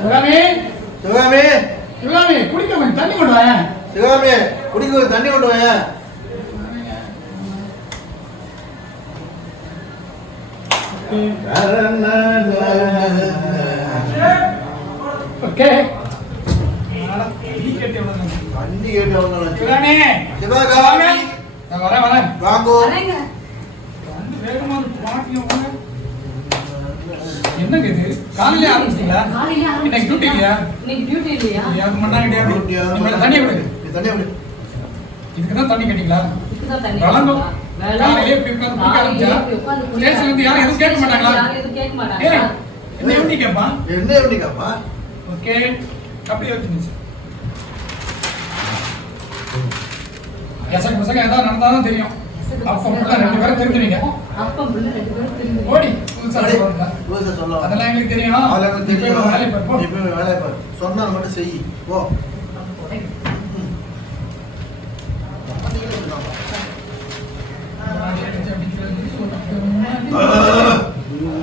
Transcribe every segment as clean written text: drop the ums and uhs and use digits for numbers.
சிவகாமி சிவகாமி குடிக்க தண்ணி கொண்டு வாங்க. சிவகாமி குடிக்க தண்ணி கொண்டு வாங்க. ஓகே வண்டி கேட்டு சிவகாமி சிவகாமி வரேன் வரேன் வாங்கோ. என்னங்க இது காலையில ஆரம்பிச்சிட்டீங்களா? இன்னைக்கு டியூட்டி இல்லையா? இன்னைக்கு டியூட்டி இல்லையா? யாருக்கு மண்ணா கிடையாது. நீங்க தண்ணி விடு. தண்ணி விடு. இதுக்கு தான் தண்ணி கேட்டீங்களா? இதுக்கு தான் தண்ணி. வளங்க. காலையில பிக்கப் ஆரம்பிச்சா. ஸ்டேஷன்ல இருந்து யாரும் எதுவும் கேட்க மாட்டாங்களா? யாரும் எதுவும் கேட்க மாட்டாங்க. என்ன எப்படி கேப்பா? என்ன எப்படி கேப்பா? ஓகே. அப்படியே வச்சுச்சு. எசக்கு பசங்க ஏதாவது நடந்தாலும் தெரியும். அப்பம் புள்ள ரெண்டு பேரும் தெரிஞ்சுவீங்க. அப்பம் புள்ள ரெண்டு பேரும் தெரிஞ்சுவீங்க. ஓடி புதுசா சொல்லுங்க. புதுசா சொல்லுங்க. அதெல்லாம் எங்களுக்கு தெரியும். அதெல்லாம் தெரியும். வேலை பாரு. இப்போ வேலை பாரு. சொன்னா மட்டும் செய். போ.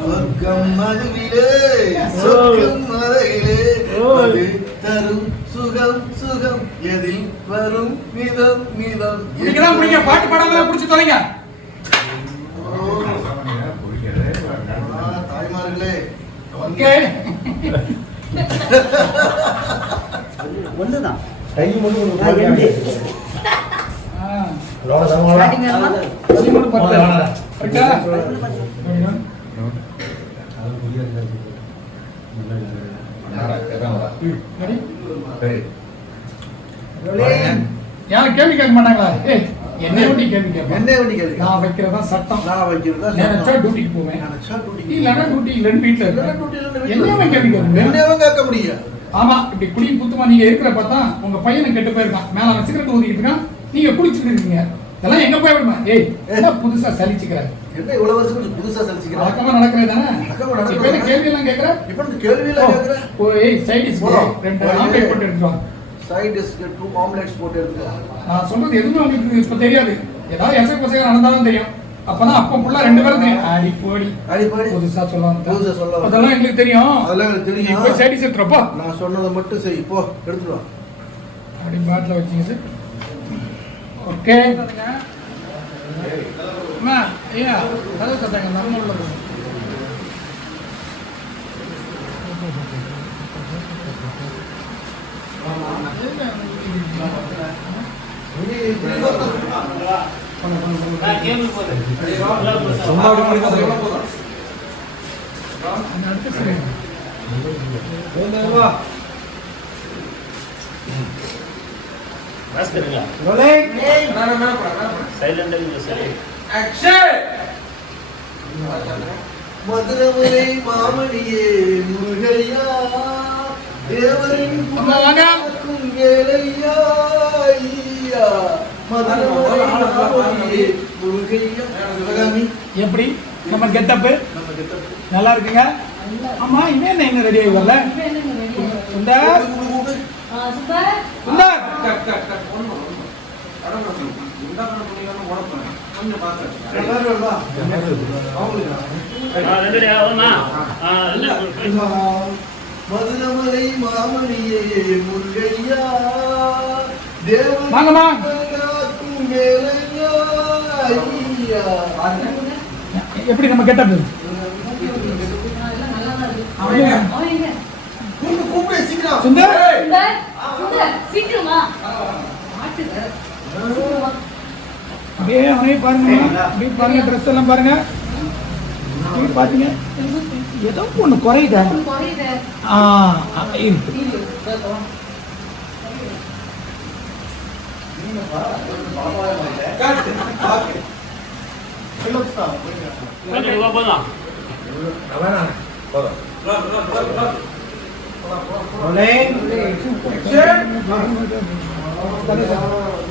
சொர்க்கம் மதுவிலே சொர்க்கம் மலையிலே அது தரும் சுகம் சுகம் எதில் வரும் மிதம் மிதம். இதுக்குதான் பிடிக்க பாட்டு பாடாம பிடிச்சு தொலைங்க. தாய்மார்களே ஓகே ஒண்ணுதான் கை மட்டும் ரெண்டு யாரும் கேள்வி கேட்க மாட்டாங்களா? என்ன வண்டி கேள்வி கேட்பேன். என்ன வண்டி கேள்வி? நான் வைக்கிறதா சட்டம். நான் வைக்கிறதா நினைச்சா டியூட்டிக்கு போவேன். நினைச்சா டியூட்டி இல்லனா டியூட்டி இல்லன்னு வீட்ல இருக்கேன். டியூட்டி இல்லன்னு என்னவே கேள்வி கேட்பேன். என்னவே கேட்க முடியும். ஆமா இப்படி குடி குத்துமா நீங்க இருக்கிற பார்த்தா உங்க பையனை கெட்டு போயிருக்கான். மேல அவன் சிகரெட் ஊதிக்கிட்டு இருக்கான். நீங்க குடிச்சிட்டு இருக்கீங்க. இதெல்லாம் எங்க போய் விடுமா? என்ன புதுசா சலிச்சுக்கிறாரு? என்ன இவ்வளவு வருஷம் புதுசா சலிச்சுக்கிறாரு? வழக்கமா நடக்கிறது தானே. இப்ப என்ன கேள்வி எல்லாம் கேக்குற? இப்ப இந்த கேள்வி எல்லாம் கேக்குற? சைட் டிஷ் ரெண்டு ஆம்லெட் போட்டு எடுத்துவாங்க. சைட் டிஷ்க்கு 2 ஆம்லெட்ஸ் போட்டு எடுத்துவாங்க. நான் சொல்றது எதுவும் உங்களுக்கு இப்ப தெரியாது. ஏதாவது எசக்கு பசங்க நடந்தாலும் தெரியும். அப்பதான் அப்ப புள்ள ரெண்டு பேரும் தெரியும். அடி போடி புதுசா சொல்லுவாங்க. புதுசா சொல்லுவாங்க. அதெல்லாம் எங்களுக்கு தெரியும். அதெல்லாம் எனக்கு தெரியும். இப்ப சைட் டிஷ் எடுத்துறப்போ நான் சொன்னதை மட்டும் செய். போ எடுத்துட்டு வா. அப்படி பாட்டில் வச்சீங்க சார். ஓகே அம்மா ஐயா கதவு சத்தாங்க நம்ம உள்ள போகும். மதுரமலை மாமணியே முருகையா தேவரின் வேலையா மதுரமலை மாமணியே முருகையா. எப்படி நம்ம கெட்டப்பு நல்லா இருக்குங்க. ஆமா இன்னும் என்ன ரெடி ஆகி வரல? சுந்தர் சுந்தர் மதுரமலை மாமணியே முருகையா தேவன் எப்படி நம்ம கெட்டப்பு அப்படியே அவனையும் பாருங்க. அப்படியே பாருங்க ட்ரெஸ் எல்லாம் பாருங்க. பாத்தீங்க ஏதோ ஒண்ணு குறையுதா?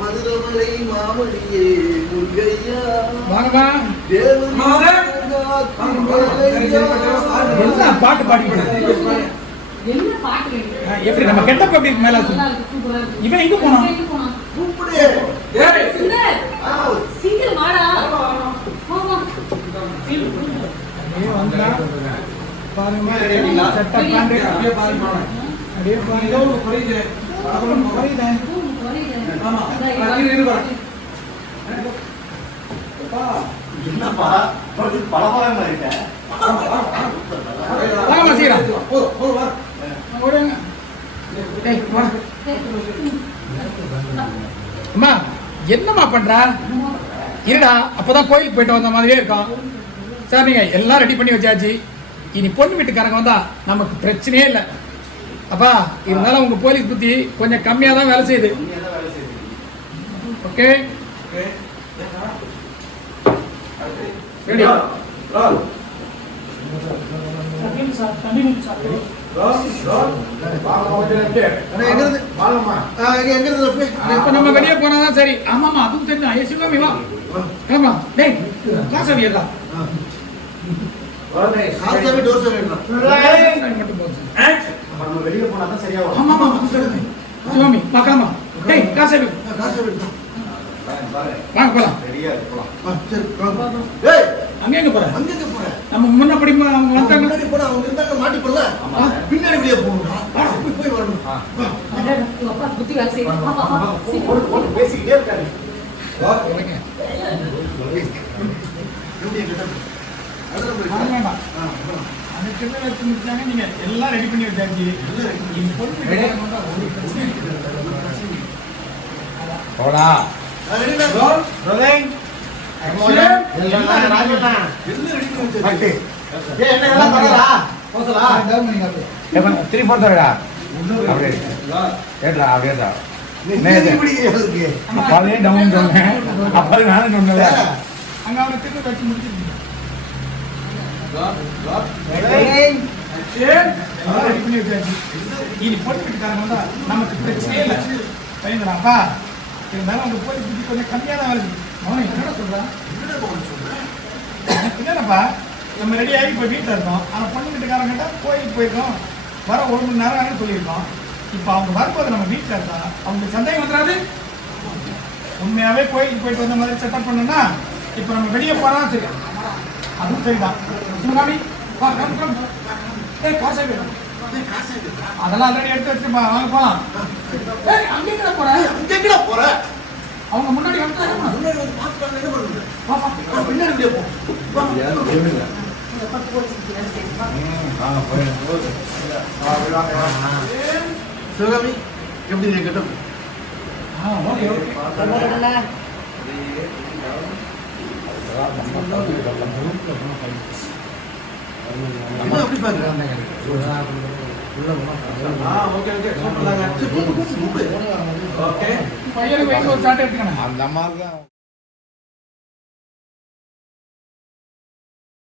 மதுரமலை மாமணியே முருகையா வாங்கம்மா. என்ன பாட்டு பாடிட்டு எப்படி நம்ம கெட்டப்ப எப்படி மேல இவன் எங்க போனான்? என்னப்பா பலபலமா இருக்க அம்மா என்னம்மா பண்ற? இருடா, அப்பதான் கோயிலுக்கு போயிட்டு வந்த மாதிரியே இருக்கும். சார் நீங்க எல்லாம் ரெடி பண்ணி வச்சாச்சு. இனி பொண்ணு வீட்டுக்காரங்க வந்தா நமக்கு பிரச்சனையே இல்லை. அப்பா இருந்தாலும் உங்க போலீஸ் புத்தி கொஞ்சம் கம்மியா தான் வேலை செய்யுது. Okay ready? நம்ம வெளியே போனாதான் சரி. ஆமாமா அதுவும் தெரியும். சிவகாமி வா. ஆமா டேய் காசு ஏதா வெளியே போனா சரியா சிவகாமி பார்க்கலாமா? டேய் காசு வாங்க போலாம். அங்க எங்க போற? நம்ம முன்னப்படி அவங்க வந்தாங்க அவங்க இருந்தாங்க மாட்டிப்படல பின்னாடி வெளியே போகணும் போய் வரணும் பேசிக்கிட்டே இருக்காரு. நீங்க எல்லாம் ரெடி பண்ணி வச்சாச்சு. அங்க அவனை திரும்ப வச்சு முடிச்சிருக்கீங்க. இனி பொண்ணு வீட்டுக்காரங்க வந்தா நமக்கு பிரச்சனையே இல்லை. பயங்கராப்பா இருந்தாலும் அவங்க போலீஸ் புத்தி கொஞ்சம் கம்மியாக தான் வருது. அவன் என்னடா சொல்றான்? என்னப்பா நம்ம ரெடி ஆகி இப்போ வீட்டில் இருக்கோம். ஆனால் பொண்ணு வீட்டுக்காரங்கிட்ட கோயிலுக்கு போயிருக்கோம், வர 1 மணி நேரம் ஆகுன்னு சொல்லியிருக்கோம். இப்போ அவங்க வரும்போது நம்ம வீட்டில் இருக்கா அவங்களுக்கு சந்தேகம் வந்துடாது? உண்மையாகவே கோயிலுக்கு போயிட்டு வந்த மாதிரி செட்டப் பண்ணோம்னா இப்போ நம்ம வெளியே போனால் சரி. அதுவும் சரிதான். சிவகாமி வா கிளம்பு. ஏய் காசை வேணும். அதெல்லாம் ஆல்ரெடி எடுத்து வச்சுப்பா. வாங்க போலாம். ஏய் அங்கே எங்கடா போற? அங்க எங்கடா போற? அவங்க முன்னாடி வந்துட்டாங்க. முன்னாடி வந்து பாத்துட்டாங்க. என்ன பண்றது? வா பின்னாடி வெளியே போ. சிவகாமி எப்படி நீங்க கேட்ட? ஓகே என்ன அப்படி பாக்குறாங்க? பையனுக்கு வயசு ஒரு சாட்டை எடுத்துக்கணும். அந்த மாதிரி தான்.